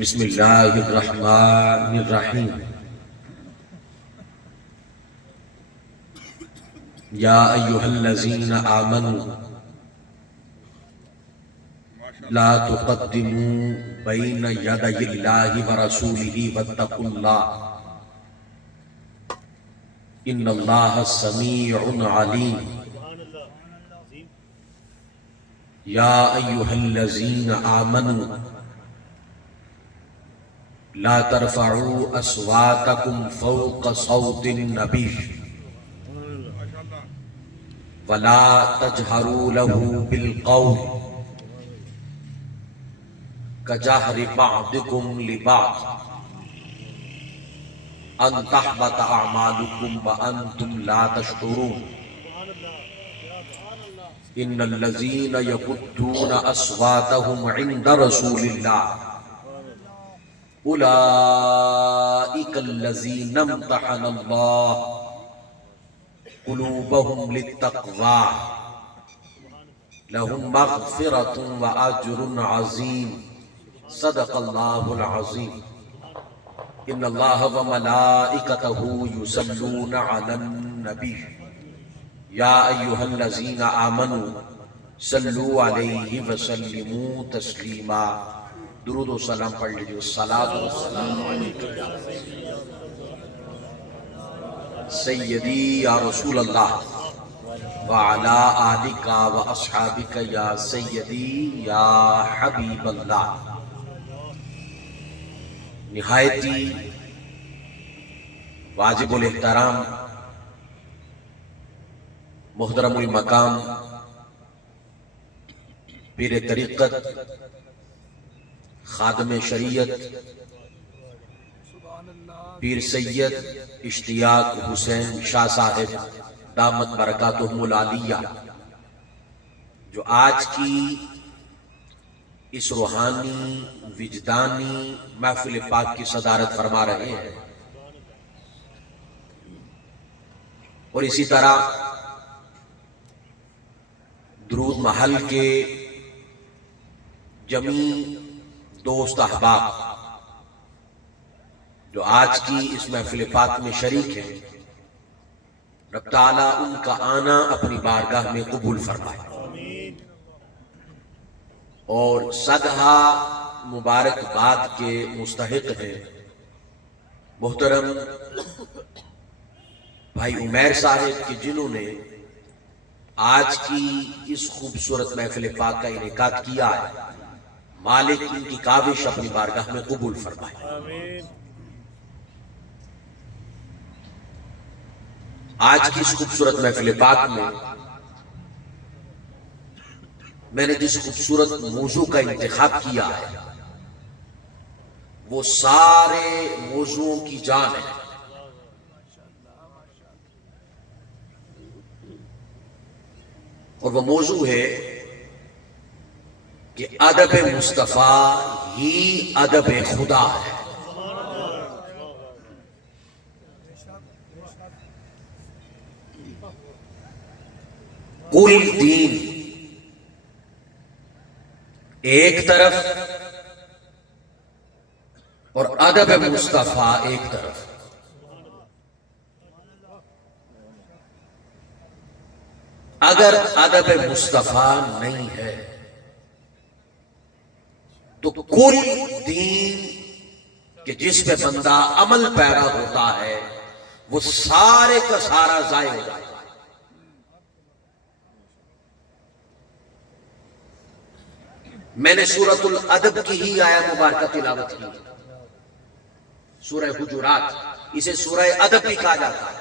بسم اللہ الرحمن الرحیم یا ایہا الذین آمنوا لا تقدموا بین یدی اللہ ورسولہ واتقوا اللہ ان اللہ سمیع علیم یا ایہا الذین آمنوا لا ترفعوا اصواتکم فوق صوت النبی ولا تجہروا له بالقول کجہر بعضکم لبعض ان تحبط اعمالکم وانتم لا تشعرون ان الذین یغضون اصواتهم عند رسول اللہ اولئک الذین امتحن اللہ قلوبهم للتقوی لهم مغفرۃ واجر عظیم صدق اللہ العظیم ان اللہ وملائکتہ یصلون علی النبی یا ایہا الذین آمنوا صلوا علیہ وسلموا تسلیما درود و سلام پڑھ لیجیے الصلاۃ والسلام علیکم سیدی یا رسول اللہ وعلی آلک و اصحابک یا سیدی یا حبیب اللہ۔ نہایتی واجب الاحترام محترم المقام پیر طریقت خادم شریعت پیر سید اشتیاق حسین شاہ صاحب دامت برکاتہم العالیہ جو آج کی اس روحانی وجدانی محفل پاک کی صدارت فرما رہے ہیں، اور اسی طرح درود محل کے جمیع دوست احباب جو آج کی اس محفل پاک میں شریک ہیں، رب تعالیٰ ان کا آنا اپنی بارگاہ میں قبول فرمائے اور صدہا مبارکباد کے مستحق ہیں محترم بھائی عمیر صاحب کہ جنہوں نے آج کی اس خوبصورت محفل پاک کا انعقاد کیا ہے۔ مالک ان کی کاوش اپنی بارگاہ میں قبول فرمائے۔ آج کی اس خوبصورت محفل پاک میں نے جس خوبصورت موضوع کا انتخاب کیا ہے وہ سارے موضوعوں کی جان ہے، اور وہ موضوع ہے کہ ادب مصطفیٰ ہی ادب خدا ہے۔ کل دین ایک طرف اور ادب مصطفیٰ ایک طرف۔ اگر ادب مصطفیٰ نہیں ہے تو کل دین کہ جس پہ بندہ عمل پیرا ہوتا ہے وہ سارے کا سارا ضائع ہو جائے گا۔ میں نے سورۃ الادب کی ہی آیت مبارکہ تلاوت کی، سورہ حجرات، اسے سورہ ادب بھی کہا جاتا ہے۔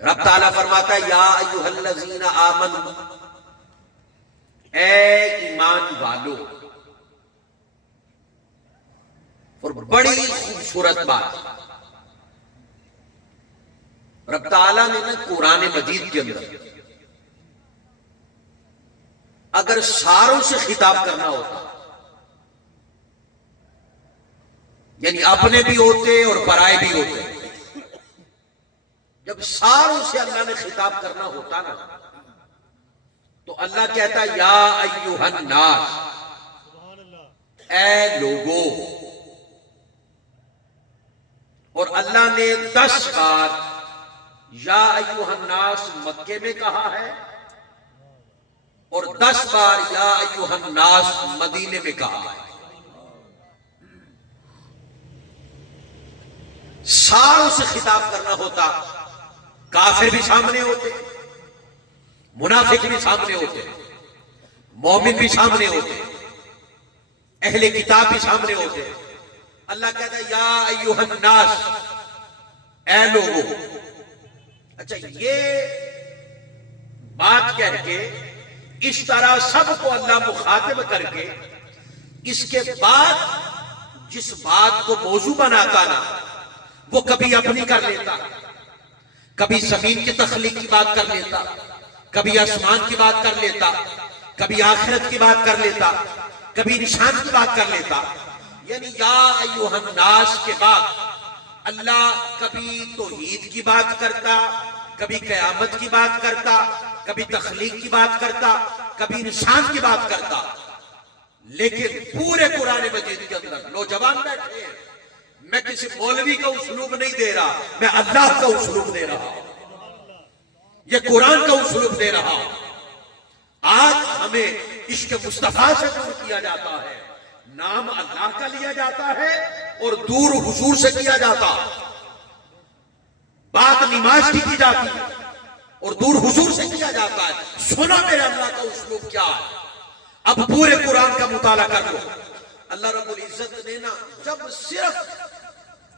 رب تعالیٰ فرماتا ہے یا ایھا الذین آمنوا، اے ایمان والو، اور بڑی خوبصورت بات رب تعالیٰ نے قرآن مجید کے اندر اگر ساروں سے خطاب کرنا ہوتا، یعنی اپنے بھی ہوتے اور پرائے بھی ہوتے، جب ساروں سے اللہ نے خطاب کرنا ہوتا نا تو اللہ کہتا ہے یا ایھا الناس، اے لوگو، اور اللہ نے 10 بار یا ایوہ الناس مکے میں کہا ہے اور 10 بار یا ایوہ الناس مدینے میں کہا ہے. ساروں سے خطاب کرنا ہوتا، کافر بھی سامنے ہوتے، منافق بھی سامنے ہوتے، مومن بھی سامنے ہوتے، اہل کتاب بھی سامنے ہوتے. اللہ کہتا ہے یا ایوہ الناس، اے لوگوں. اچھا، یہ بات کہہ کے اس طرح سب کو اللہ مخاطب کر کے اس کے بعد جس بات کو موضوع بناتا نا، وہ کبھی اپنی کر لیتا، کبھی زمین کی تخلیق کی بات کر لیتا، کبھی آسمان کی بات کر لیتا، کبھی آخرت کی بات کر لیتا، کبھی نشان کی بات کر لیتا. یعنی یا ایوہ الناس کے بعد اللہ کبھی توحید کی بات کرتا، کبھی قیامت کی بات کرتا، کبھی تخلیق کی بات کرتا، کبھی نشان کی بات کرتا. لیکن پورے قرآن مجید کے اندر نوجوان بیٹھے ہیں، میں کسی مولوی کا اسلوب نہیں دے رہا، میں اللہ کا اسلوب دے رہا ہوں، یہ قرآن کا اسلوب دے رہا ہوں. آج ہمیں عشق مصطفیٰ سے دور کیا جاتا ہے، نام اللہ کا لیا جاتا ہے اور دور حضور سے کیا جاتا. بات نماز کی جاتی ہے اور دور حضور سے کیا جاتا ہے. سنا میرے اللہ کا اسلوب کیا ہے. اب پورے قرآن کا مطالعہ کر لو. اللہ رب العزت نے نا جب صرف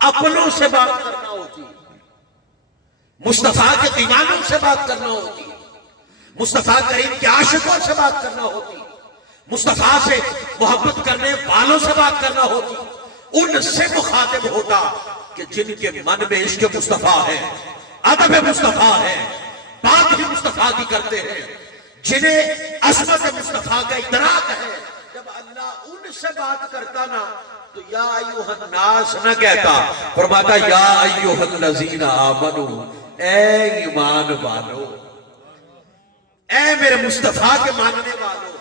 اپنوں سے بات کرنا ہوتی، مصطفیٰ کے دیوانوں سے بات کرنا ہوتی، مصطفیٰ کریم کے عاشقوں سے بات کرنا ہوتی، مصطفیٰ سے محبت کرنے والوں سے بات کرنا ہوتی، ان سے مخاطب ہوتا کہ جن کے من میں عشق مصطفیٰ ہے، ادب مصطفیٰ ہے، بات بھی مصطفیٰ کی کرتے ہیں، جنہیں عظمت مصطفیٰ کا ادراک ہے. جب اللہ ان سے بات کرتا نا تو یا ایوہ الناس نہ کہتا، فرماتا یا ایوہ الذین آمنو، اے ایمان والو، اے میرے مصطفیٰ کے ماننے والو.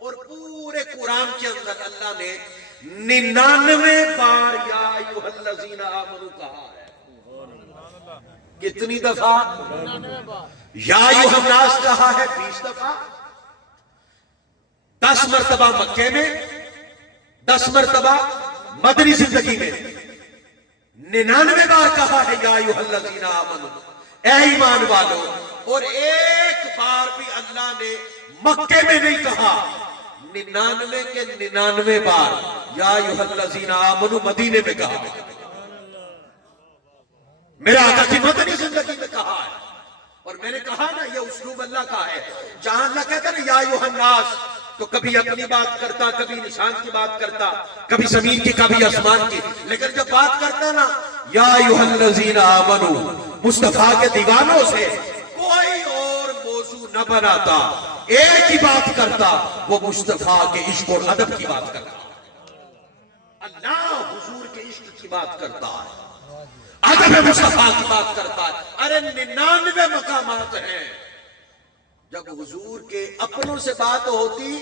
اور پورے قرآن کے اندر اللہ نے 99 بار یا ایوہ الذین آمنو کہا ہے. کتنی دفعہ؟ یا ایوہ الناس کہا ہے 20 دفعہ. 10 مرتبہ مکے میں، 10 مرتبہ مدنی زندگی میں. 99 بار کہا ہے یا ایوہ الذین آمنو، اے ایمان والو. اور ایک بار بھی اللہ نے مکے میں نہیں کہا. 99 کے 99 بار یا ایوہ الذین آمنو مدینے میں کہا، میرا آقا کی مدنی زندگی میں کہا ہے. اور میں نے کہا نا یہ اسلوب اللہ کا ہے. جہاں اللہ کہتا ہے نا یا ایوہ الناس تو کبھی اپنی بات کرتا، کبھی نشان کی بات کرتا، کبھی زمین کی، کبھی آسمان کی. لیکن جب بات کرتا نا یا ایوہ الذین آمنو، مصطفیٰ کے دیوانوں سے کوئی اور موضوع نہ بناتا، ایک ہی بات کرتا، وہ مصطفیٰ کے عشق اور ادب کی بات کرتا. اللہ حضور کے عشق کی بات کرتا ہے، ادب مصطفیٰ کی بات کرتا ہے. ارے 99 مقامات ہیں. جب حضور کے اپنوں سے بات ہوتی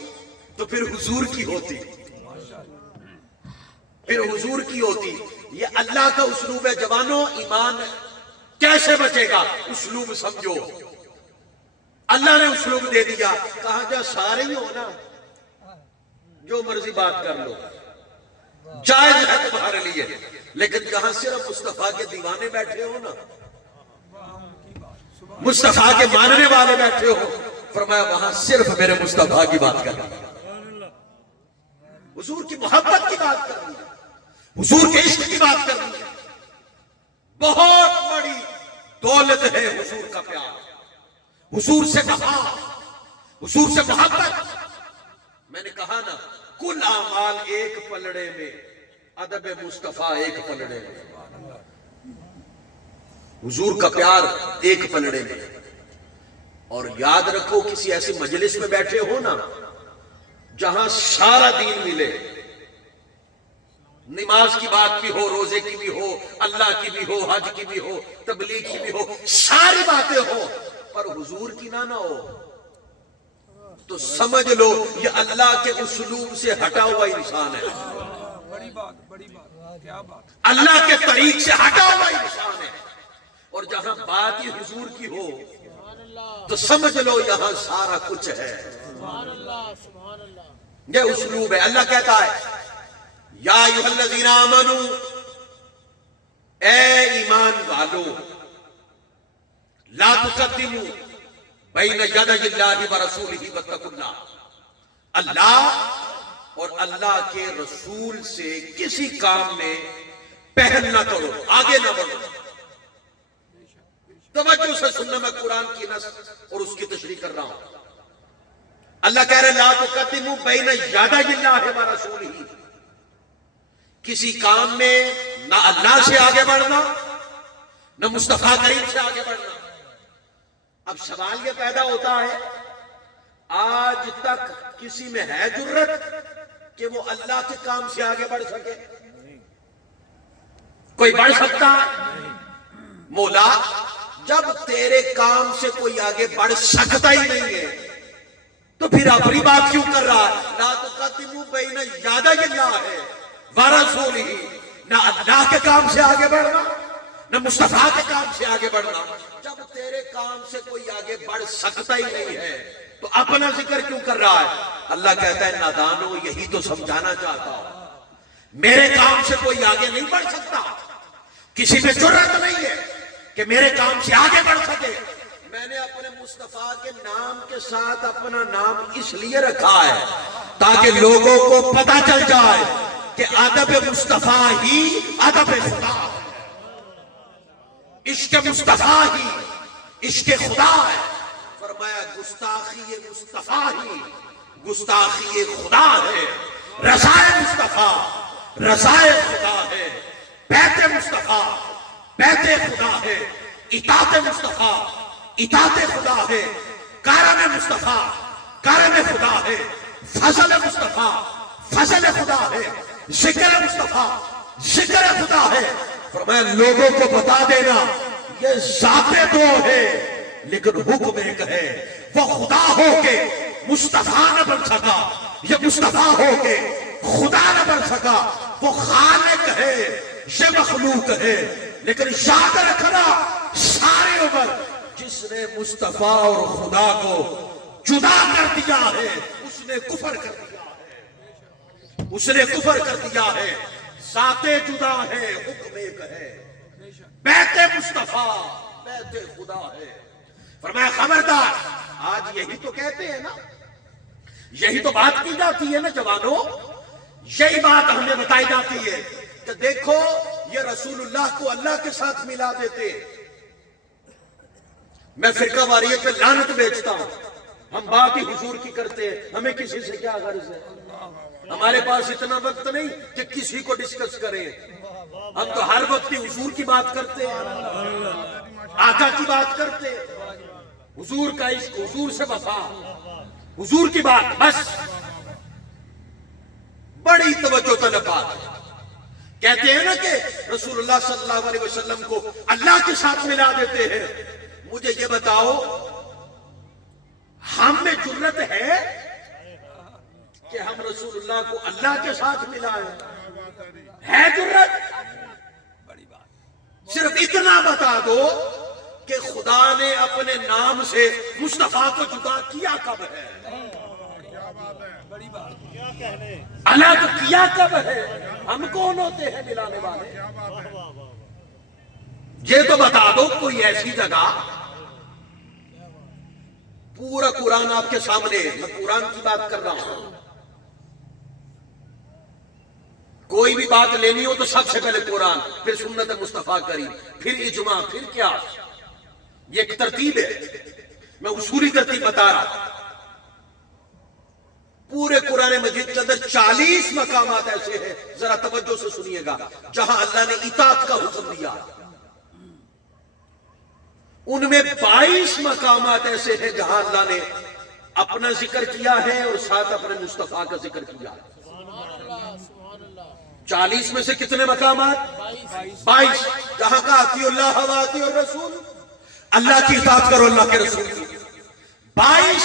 تو پھر حضور کی ہوتی، پھر حضور کی ہوتی. یہ اللہ کا اسلوب ہے. جوانوں، ایمان کیسے بچے گا؟ اسلوب سمجھو. اللہ نے اسلوب دے دیا، کہا جا سارے ہی ہو نا، جو مرضی بات کر لو، جائز ہے تمہارے لیے. لیکن جہاں صرف مصطفیٰ کے دیوانے بیٹھے ہو نا، مصطفیٰ کے ماننے والے بیٹھے ہو، فرمایا وہاں صرف میرے مصطفیٰ کی بات کرنی، حضور کی محبت کی بات کرنی، حضور کے عشق کی بات کرنی. بہت بڑی دولت ہے حضور کا پیار، حضور سے وفا، حضور سے محبت. میں نے کہا نا کل اعمال ایک پلڑے میں، ادب مصطفیٰ ایک پلڑے میں، حضور کا پیار ایک پلڑے میں. اور یاد رکھو کسی ایسی مجلس میں بیٹھے ہو نا جہاں سارا دین ملے، نماز کی بات بھی ہو، روزے کی بھی ہو، اللہ کی بھی ہو، حج کی بھی ہو، تبلیغ کی بھی ہو، ساری باتیں ہو، پر حضور کی نہ ہو. تو سمجھ لو یہ اللہ کے اسلوب سے ہٹا ہوا انسان ہے، بڑی بات کیا بات. اللہ کے طریق سے ہٹا ہوا انسان ہے. اور جہاں بات ہی حضور کی ہو تو سمجھ لو یہاں سارا کچھ ہے. یہ اسلوب ہے. اللہ کہتا ہے یا ایھا الذین آمنوا، اے ایمان والو، لا تقدموا بین یدی اللہ ورسولہ واتقوا اللہ. اللہ اور اللہ کے رسول سے کسی کام میں پہل نہ کرو، آگے نہ بڑھو. توجہ سے سننا، میں قرآن کی نص اور اس کی تشریح کر رہا ہوں. اللہ کہہ رہے لا تقدموا بین یدی اللہ ورسولہ، کسی کام میں نہ اللہ سے آگے بڑھنا نہ مصطفیٰ کریم سے آگے بڑھنا. اب سوال یہ پیدا ہوتا ہے آج تک کسی میں ہے جرت کہ وہ اللہ کے کام سے آگے بڑھ سکے؟ کوئی بڑھ سکتا ہے؟ مولا جب تیرے کام سے کوئی آگے بڑھ سکتا ہی نہیں ہے تو پھر اپنی بات کیوں کر رہا ہے؟ لا تقدموا بین یدی اللہ ہے ورسولہ، نہ اللہ کے کام سے آگے بڑھنا نہ مصطفیٰ کے کام سے آگے بڑھنا. جب تیرے کام سے کوئی آگے بڑھ سکتا ہی نہیں ہے تو اپنا ذکر کیوں کر رہا ہے؟ اللہ کہتا ہے نادانو، یہی تو سمجھانا چاہتا ہوں. میرے کام سے کوئی آگے نہیں بڑھ سکتا، کسی میں جرت نہیں ہے کہ میرے کام سے آگے بڑھ سکے. میں نے اپنے مصطفیٰ کے نام کے ساتھ اپنا نام اس لیے رکھا ہے تاکہ لوگوں کو پتہ چل جائے کہ ادب مصطفیٰ ہی ادب خدا ہے، عشق مصطفیٰ ہی عشق خدا ہے. فرمایا گستاخی مصطفیٰ ہی گستاخی خدا ہے، رضائے مصطفیٰ رضائے خدا ہے، بیت مصطفیٰ بیت خدا ہے، اطاعت مصطفیٰ اطاعت خدا ہے، کرم مصطفیٰ کرم خدا ہے، فضل مصطفیٰ فضل خدا ہے، ذکر مصطفیٰ ذکر خدا ہے. فرمایا لوگوں کو بتا دینا یہ ذاتیں دو ہے لیکن حکم ایک ہے. وہ خدا ہو کے مصطفیٰ نہ بن سکا، یہ مصطفیٰ ہو کے خدا نہ بن سکا. وہ خالق ہے، یہ مخلوق ہے. لیکن یاد رکھنا ساری عمر جس نے مصطفیٰ اور خدا کو جدا کر دیا ہے اس نے کفر کر دیا ہے، اس نے کفر کر دیا ہے. ذاتیں جدا ہے، حکم ایک ہے. بیت مصطفیٰ بیت خدا ہے. فرمایا خبردار. آج یہی تو کہتے ہیں نا، یہی تو بات کی جاتی ہے نا جوانوں، یہی بات ہمیں بتائی جاتی ہے کہ دیکھو یہ رسول اللہ کو اللہ کے ساتھ ملا دیتے. میں فرقہ واریت پہ لعنت بیچتا ہوں. ہم بات ہی حضور کی کرتے ہیں، ہمیں کسی سے کیا غرض ہے؟ ہمارے پاس اتنا وقت نہیں کہ کسی کو ڈسکس کریں. ہم تو ہر وقت ہی حضور کی بات کرتے ہیں، آقا کی بات کرتے ہیں، حضور کا عشق، حضور سے وفا، حضور کی بات. بس بڑی توجہ طلب بات ہے. کہتے ہیں نا کہ رسول اللہ صلی اللہ علیہ وسلم کو اللہ کے ساتھ ملا دیتے ہیں. مجھے یہ بتاؤ ہم میں جرت ہے کہ ہم رسول اللہ کو اللہ کے ساتھ ملائیں؟ ہے جرت؟ بڑی بات. صرف اتنا بتا دو کہ خدا نے اپنے نام سے مصطفیٰ کو جدا کیا کب ہے؟ بڑی بات. الگ کیا کب ہے؟ ہم کون ہوتے ہیں ملانے والے؟ یہ تو بتا دو کوئی ایسی جگہ. پورا قرآن آپ کے سامنے، میں قرآن کی بات کر رہا ہوں. کوئی بھی بات لینی ہو تو سب سے پہلے قرآن، پھر سنت مصطفیٰ کریم، پھر اجماع، پھر کیا. یہ ایک ترتیب ہے، میں اصولی ترتیب بتا رہا ہوں. پورے قرآن مجید کے اندر 40 مقامات ایسے ہیں، ذرا توجہ سے سنیے گا، جہاں اللہ نے اطاعت کا حکم دیا. ان میں 22 مقامات ایسے ہیں جہاں اللہ نے اپنا ذکر کیا ہے اور ساتھ اپنے مصطفیٰ کا ذکر کیا ہے. 40 میں سے کتنے مقامات؟ 22. جہاں کا اطیعوا اللہ و اطیعوا الرسول، اللہ کی اطاعت کرو اللہ کے رسول کی. 22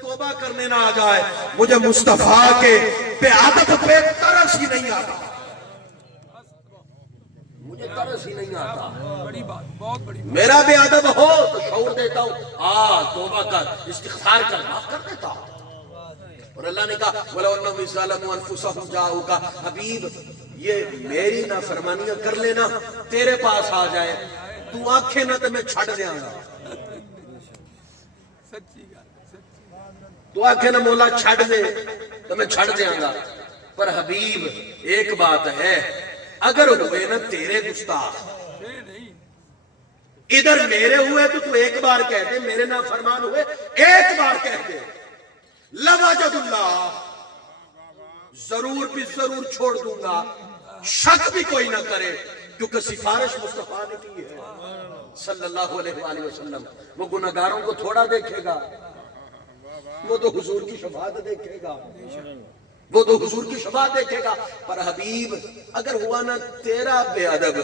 توبہ کرنے نہ آ جائے، مجھے مصطفیٰ کے بے ادب پہ ترس ہی نہیں آتا، مجھے ترس ہی نہیں آتا۔ بڑی بات، بہت بڑی بات۔ میرا بے ادب ہو تو شعور دیتا ہوں، توبہ کر، استغفار کر، معاف کر دیتا ہوں۔ اور اللہ نے کہا وَلَوْ أَنَّهُمْ إِذْ ظَلَمُوا أَنفُسَهُمْ جَاءُوكَ، حبیب یہ میری نافرمانیاں کر لینا، تیرے پاس آ جائے، تو آنکھیں نہ تو میں چھڑ دیاں گا، سچی گل، سچی۔ تو آنکھیں نہ مولا چھڑ دے تو میں چھڑ دیاں گا۔ پر حبیب ایک بات ہے، اگر ہوئے نا تیرے گستاخ، نہیں، ادھر میرے ہوئے تو ایک بار کہہ دے، میرے نافرمان ہوئے ایک بار کہہ دے، لَوَجَدُ اللَّهَ، ضرور بھی ضرور چھوڑ دوں گا، شک بھی کوئی نہ کرے، کیونکہ سفارش مصطفیٰ نے کی ہے صلی اللہ علیہ وآلہ وسلم۔ وہ گناہگاروں کو تھوڑا دیکھے گا، وہ تو حضور کی شفاعت دیکھے گا، وہ تو حضور کی شفاعت دیکھے گا۔ پر حبیب اگر ہوا نا تیرا بے ادب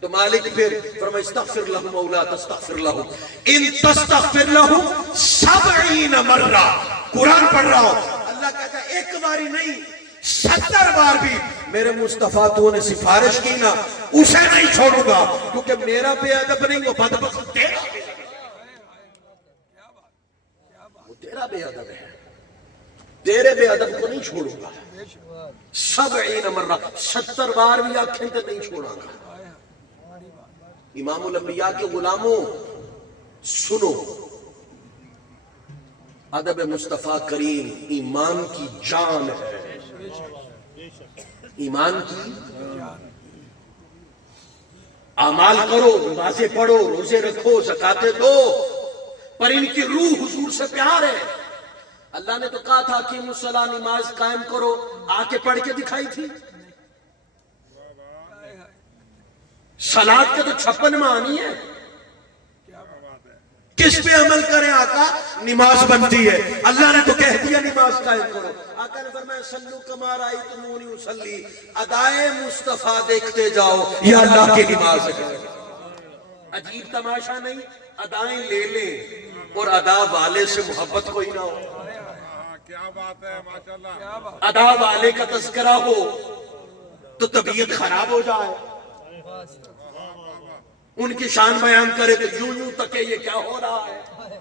تو مالک پھر فرمائے استغفر لہم او لا تستغفر لہم ان تستغفر لہم 70 مرہ، قرآن پڑھ رہا ہوں، اللہ کہتا ہے ایک باری نہیں 70 بار بھی میرے مصطفیٰ تو نے سفارش کی نا، اسے نہیں چھوڑوں گا، کیونکہ میرا بے ادب نہیں، وہ بدبخت تیرا بے ادب ہے، وہ تیرا بے ادب ہے، تیرے بے ادب کو نہیں چھوڑوں گا۔ 70 مرہ، 70 بار بھی آنکھیں تے نہیں چھوڑا گا۔ امام الانبیاء کے غلاموں سنو، ادب مصطفیٰ کریم ایمان کی جان ہے، ایمان کی اعمال کرو، نمازیں پڑھو، روزے رکھو، زکاتیں دو، پر ان کی روح حضور سے پیار ہے۔ اللہ نے تو کہا تھا کہ الصلاۃ، نماز قائم کرو، آ کے پڑھ کے دکھائی تھی۔ صلاۃ کے تو 56 معانی ہے، کس پہ عمل کریں آقا؟ نماز بنتی ہے، اللہ نے تو کہہ دیا نماز قائم کرو۔ آقا نے فرمایا صلو کما رأیتمونی اصلی، ادائے مصطفیٰ دیکھتے جاؤ، یہ اللہ کی نماز ہے۔ عجیب تماشا نہیں، ادائیں لے لیں اور ادا والے سے محبت کوئی نہ ہو، کیا بات ہے، ماشاءاللہ، ادا والے کا تذکرہ ہو تو طبیعت خراب ہو جائے، ان کی شان بیان کرے تو یوں یوں تکے یہ کیا ہو رہا ہے،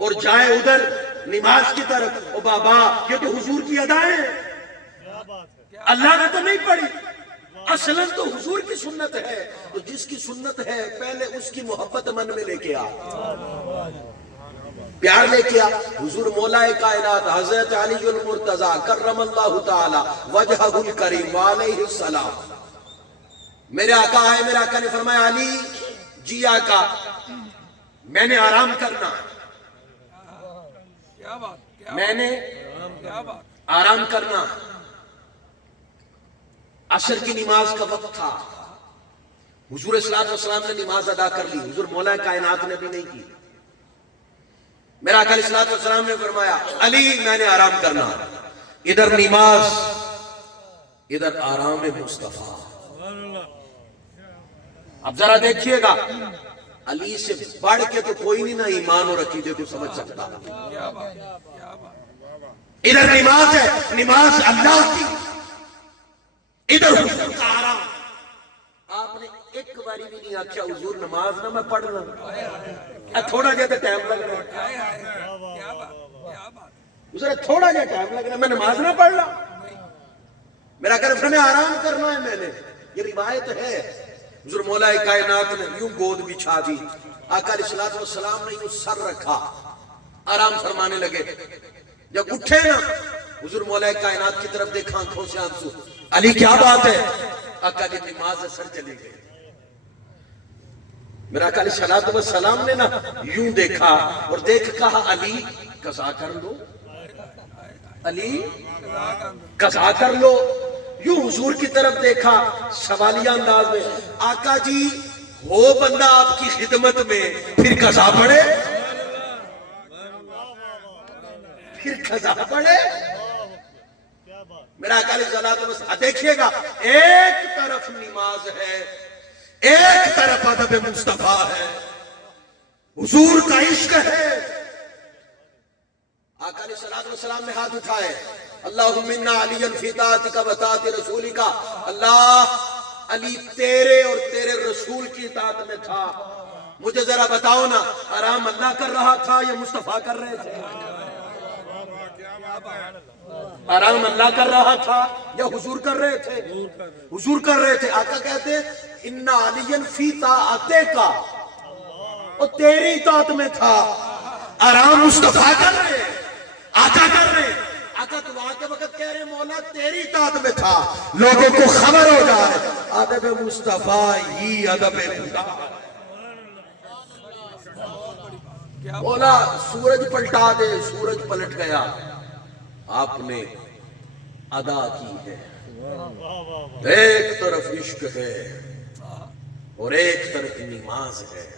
اور جائے ادھر نماز کی طرف، او بابا یہ تو حضور کی ادائیں ہیں، اللہ نے تو نہیں پڑھی، اصلاً تو حضور کی سنت ہے، تو جس کی سنت ہے پہلے اس کی محبت من میں لے کے آ، پیار لے کے آ۔ حضور مولا کائنات حضرت علی المرتضیٰ کرم اللہ تعالی وجہہ الکریم علیہ السلام، میرے آقا آئے، میرے آقا نے فرمایا علی جی آقا میں نے آرام کرنا، کیا بات، میں نے کیا بات۔ آرام کرنا۔ عصر کی نماز کا وقت تھا، حضور صلی اللہ علیہ وسلم نے نماز ادا کر لی، حضور مولا کائنات نے بھی نہیں کی۔ میرا آقا علیہ السلام نے فرمایا علی میں نے آرام کرنا، ادھر نماز ادھر آرام مصطفیٰ۔ اب ذرا دیکھیے گا، علی سے بڑھ کے تو کوئی نہیں نہ ایمان اور عقیدے کو سمجھ سکتا۔ کیا بات، کیا بات۔ ادھر نماز ہے، نماز اللہ کی، ادھر حضور کا آرام۔ آپ نے ایک باری بھی نہیں آکھیا حضور نماز نہ میں پڑھ رہا، تھوڑا جہاں ٹائم لگ رہا ہے، کیا بات، کیا بات۔ حضور تھوڑا جہاں ٹائم لگ رہا ہے، میں نماز نہ پڑھ رہا، میرا کہنا میں آرام کرنا ہے، میں نے، یہ روایت ہے۔ حضور مولا کائنات نے یوں گود بچھا دی، آقا علیہ السلام نے یوں سر رکھا، آرام فرمانے لگے۔ جب اٹھے نا حضور مولا کائنات کی طرف دیکھا، آنکھوں سے آنسو، علی کیا بات ہے؟ آقا کی نماز سے سر چلی گئی۔ میرا آقا علیہ السلام نے نا یوں دیکھا اور دیکھ کہا علی قضا کر لو، علی قضا کر لو۔ یوں حضور کی طرف دیکھا سوالیہ انداز میں، آقا جی ہو بندہ آپ کی خدمت میں پھر قضا پڑے، پھر قضا پڑے۔ میرا آقا علیہ السلام دیکھیے گا، ایک طرف نماز ہے، ایک طرف ادب مصطفیٰ ہے، حضور کا عشق ہے. آقا علیہ الصلوۃ والسلام نے ہاتھ اٹھائے. اللہم انا علی فی طاعتک و طاعت رسولک. اللہ علی تیرے اور تیرے رسول کی اطاعت میں تھا. مجھے ذرا بتاؤ نا، آرام اللہ کر رہا تھا یا مصطفیٰ کر رہے تھے؟ آرام اللہ کر رہا تھا یا حضور کر رہے تھے؟ حضور کر رہے تھے. آقا کہتے ہیں انا علی فی طاعتک، اور تیری اطاعت میں تھا. آرام مصطفیٰ کر رہے، آقا کر رہے. آقا دعا کے وقت کہہ رہے مولا تیری اطاعت میں تھا. لوگوں کو خبر ہو جائے ادب مصطفیٰ ہی ادب خدا. مولا سورج پلٹا دے، سورج پلٹ گیا. آپ نے ادا کی ہے. ایک طرف عشق ہے اور ایک طرف نماز ہے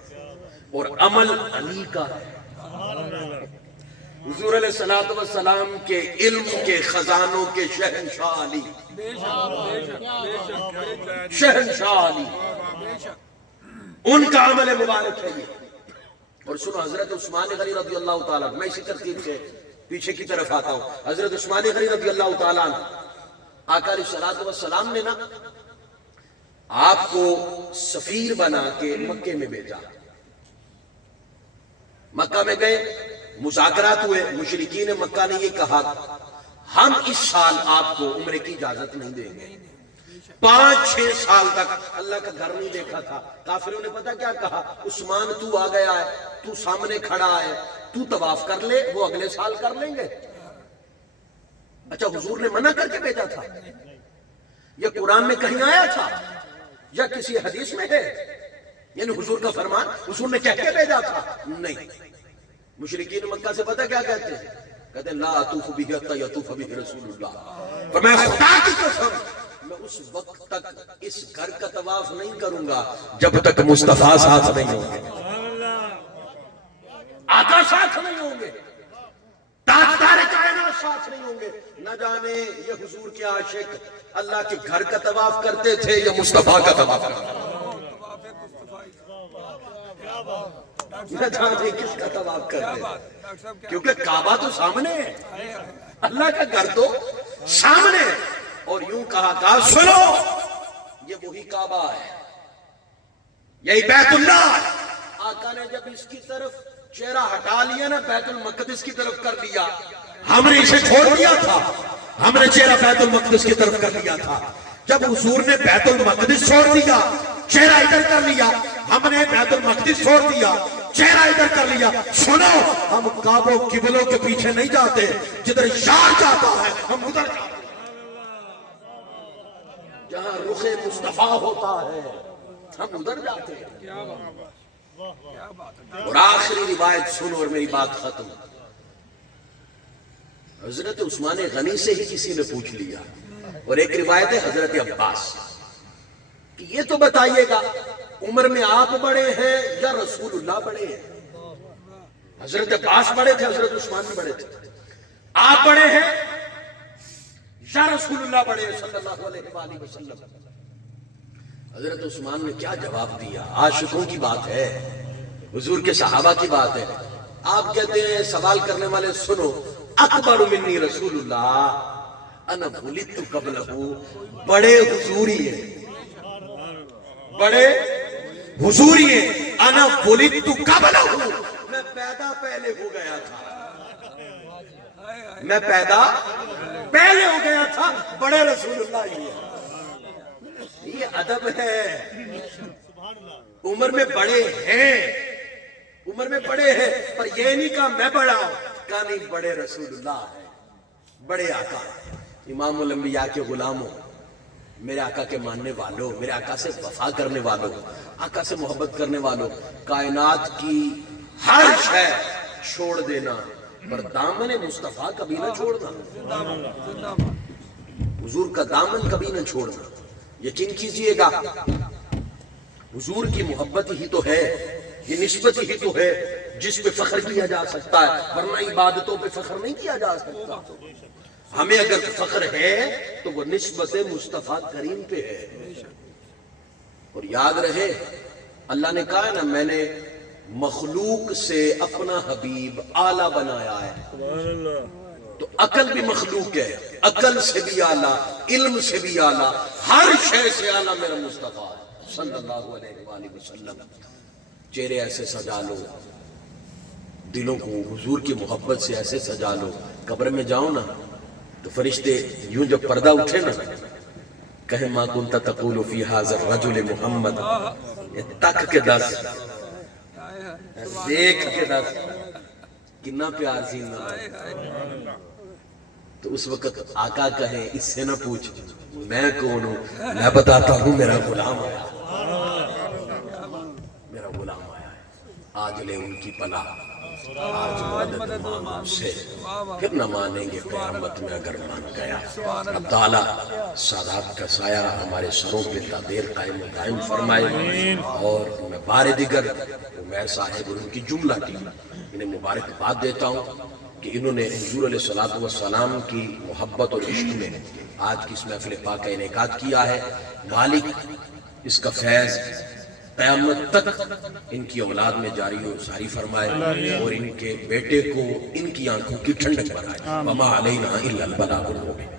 اور عمل علی کا ہے. حضور علیہ الصلوۃ والسلام کے علم کے خزانوں کے شہنشاہ علی، شہنشاہ علی، ان کا عمل مبارک ہے یہ. اور سنو حضرت عثمان غنی رضی اللہ تعالیٰ، میں اسی ترتیب سے پیچھے کی طرف آتا ہوں. حضرت عثمان غنی رضی اللہ تعالیٰ آقا علیہ الصلوۃ والسلام نے نا آپ کو سفیر بنا کے مکے میں بھیجا. مکہ میں گئے، مذاکرات ہوئے. مشرکین مکہ نے یہ کہا ہم اس سال آپ کو عمرے کی اجازت نہیں دیں گے. 5-6 سال تک اللہ کا گھر نہیں دیکھا تھا. کافروں نے پتا کیا کہا؟ عثمان تو آ گیا ہے، تو سامنے کھڑا ہے، تو طواف کر لے، وہ اگلے سال کر لیں گے. اچھا حضور نے منع کر کے بھیجا تھا؟ یہ قرآن میں کہیں آیا تھا یا کسی حدیث میں ہے؟ یعنی حضور کا فرمان حضور نے کہہ کے بھیجا تھا؟ نہیں. مشرکین مکہ سے پتہ کیا کہتے ہیں؟ کہتے ہیں لا اطوف بہ حتی یطوف بہ رسول اللہ. فرمایا خدا کی قسم میں اس وقت تک اس گھر کا طواف نہیں کروں گا جب تک مصطفیٰ ساتھ نہیں ہوں گے، آقا ساتھ نہیں ہوں گے، تاجدار کائنات ساتھ نہیں ہوں گے. نہ جانے یہ حضور کے عاشق اللہ کے گھر کا طواف کرتے تھے یا مصطفیٰ کا طواف کرتے تھے. نہ جانے کس کا طواف کرتے تھے، کیونکہ کعبہ تو سامنے ہے، اللہ کا گھر تو سامنے ہے. اور یوں کہا سنو یہ وہی کعبہ ہے، یہی بیت اللہ ہے. آقا نے جب اس کی طرف چہرہ ہٹا لیا نا، بیت المقدس کی طرف کر لیا. ہم نے اسے چھوڑ دیا تھا، ہم نے چہرہ بیت المقدس کی طرف کر لیا تھا. جب حضور نے بیت المقدس چھوڑ دیا، چہرہ ادھر کر لیا. ہم نے بیت المقدس چھوڑ دیا، چہرہ ادھر کر لیا. سنو ہم کعبوں قبلوں کے پیچھے نہیں جاتے، جدھر یار جاتا ہے ہم ادھر جاتے ہیں. جہاں رخ مصطفیٰ ہوتا ہے ہم ادھر جاتے ہیں. اور آخری روایت سنو اور میری بات ختم. حضرت عثمان غنی سے ہی کسی نے پوچھ لیا، اور ایک روایت ہے حضرت عباس کہ یہ تو بتائیے گا عمر میں آپ بڑے ہیں یا رسول اللہ بڑے ہیں؟ حضرت عباس بڑے تھے، حضرت عثمان بھی بڑے تھے. آپ بڑے ہیں یا رسول اللہ بڑے ہیں صلی اللہ علیہ وآلہ وسلم؟ حضرت عثمان نے کیا جواب دیا؟ عاشقوں کی بات ہے، حضور کے صحابہ کی بات ہے. آپ کہتے ہیں سوال کرنے والے سنو، اکبر منی رسول اللہ انا ولدت قبلہ. بڑے حضوری ہیں، بڑے حضوری ہیں. انا ولدت قبلہ، میں پیدا پہلے ہو گیا تھا، میں پیدا پہلے ہو گیا تھا. بڑے رسول اللہ ہی ہے. یہ ادب ہے. عمر میں بڑے ہیں، عمر میں بڑے ہیں، پر یہ نہیں کہا میں بڑا ہوں، کہا نہیں بڑے رسول اللہ ہے، بڑے آقا. امام الانبیاء کے غلاموں، میرے آقا کے ماننے والوں، میرے آقا سے وفا کرنے والوں، آقا سے محبت کرنے والوں، کائنات کی ہر شے چھوڑ دینا پر دامن مصطفیٰ کبھی نہ چھوڑنا. حضور کا دامن کبھی نہ چھوڑنا. یقین کیجئے گا حضور کی محبت ہی تو ہے، یہ نسبت ہی تو ہے جس پہ فخر کیا جا سکتا ہے، ورنہ عبادتوں پہ فخر نہیں کیا جا سکتا. ہمیں اگر فخر ہے تو وہ نسبت مصطفیٰ کریم پہ ہے. اور یاد رہے اللہ نے کہا نا میں نے مخلوق سے اپنا حبیب اعلیٰ بنایا ہے. سبحان اللہ. تو عقل بھی مخلوق ہے، عقل سے بھی اعلیٰ، علم سے بھی اعلیٰ، ہر شے سے اعلیٰ میرا مصطفیٰ ہے صلی اللہ علیہ وآلہ وسلم. چہرے ایسے سجا لو، دلوں کو حضور کی محبت سے ایسے سجا لو. قبر میں جاؤ نا تو فرشتے یوں جب پردہ اٹھے نا کہیں ما کنت تقول فی ھذا الرجل محمد، تک کے دس، دیکھ کے دس کتنا پیار سینا. تو اس وقت آقا کہے اس سے نہ پوچھ میں کون ہوں، میں بتاتا ہوں میرا غلام آیا، میرا غلام آیا ہے. آج لے ان کی پناہ، آج مدد مانگ سے، پھر نہ مانیں گے قیامت میں اگر مان گیا. اب تعالیٰ سادات کا سایہ ہمارے سروں پہ تا دیر قائم و دائم فرمائے. اور میں بار دیگر عمیر صاحب اور ان کی جملہ ٹیم انہیں مبارکباد دیتا ہوں کہ انہوں نے حضور علیہ الصلوۃ والسلام کی محبت اور عشق میں آج کی اس محفل پاک کا انعقاد کیا ہے. مالک اس کا فیض قیامت تک ان کی اولاد میں جاری و ساری فرمائے اور ان کے بیٹے کو ان کی آنکھوں کی ٹھنڈک بنائے. وما علینا الا البلاغ المبین.